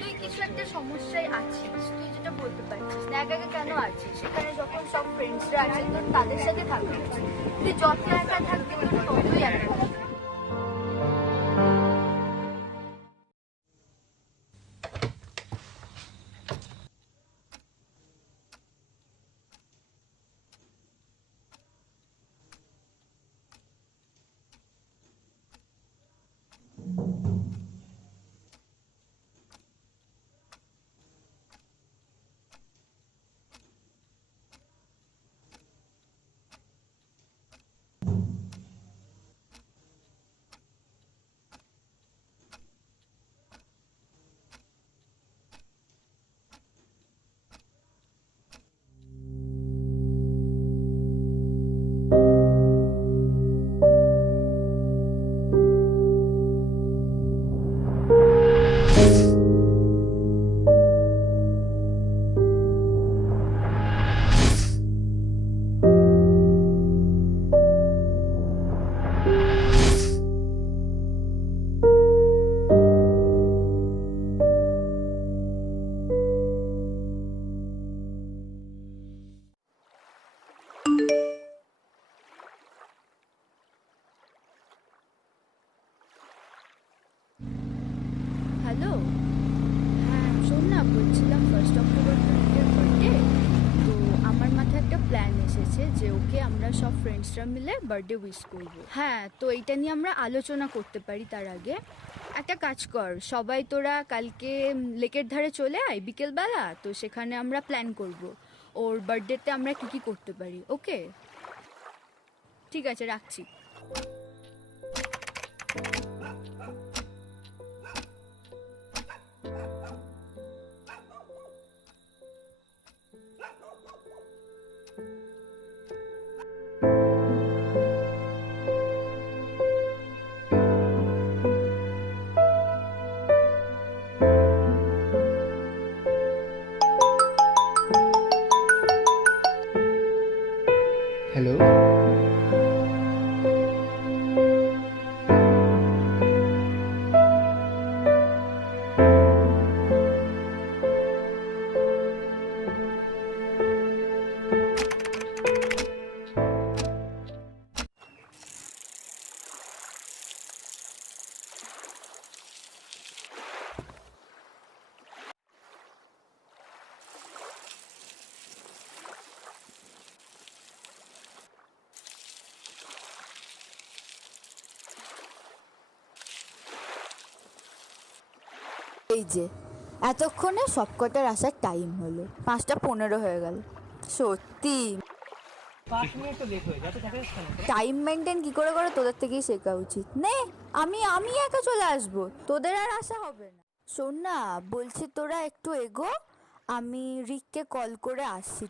তুই কিছু একটা সমস্যায় আছিস, তুই যেটা বলতে পারছিস না, একা একা কেন আছিস? সেখানে যখন সব ফ্রেন্ডসরা আছে তোর তাদের সাথে থাকতে হচ্ছে। তুই যত একা থাকবি তোর ততই একা থাকবি। হ্যালো, হ্যাঁ শোন না, বলছিলাম 1 অক্টোবর তো রিকের বার্থডে। তো আমার মাথায় একটা প্ল্যান এসেছে যে ওকে আমরা সব ফ্রেন্ডসরা মিলে বার্থডে উইশ করব। হ্যাঁ, তো এইটা নিয়ে আমরা আলোচনা করতে পারি। তার আগে একটা কাজ কর, সবাই তোরা কালকে লেকের ধারে চলে আয় বিকেলবেলা, তো সেখানে আমরা প্ল্যান করব ওর বার্থডেতে আমরা কি কি করতে পারি। ওকে, ঠিক আছে, রাখছি। হ্যালো। এই যে এতক্ষণে সবকটার আসার টাইম হলো, 5টা 15 হয়ে গেল। সত্যি 5 মিনিট তো লেট হয়ে যাচ্ছে, দেখা যাচ্ছে না। টাইম মেনটেন কি করে করে তোদের থেকেই শেখা উচিত। নে, আমি একা চলে আসবো, তোদের আর আসা হবে না। শোন না, বলছি তোরা একটু এগো, আমি রিককে কল করে আসছি।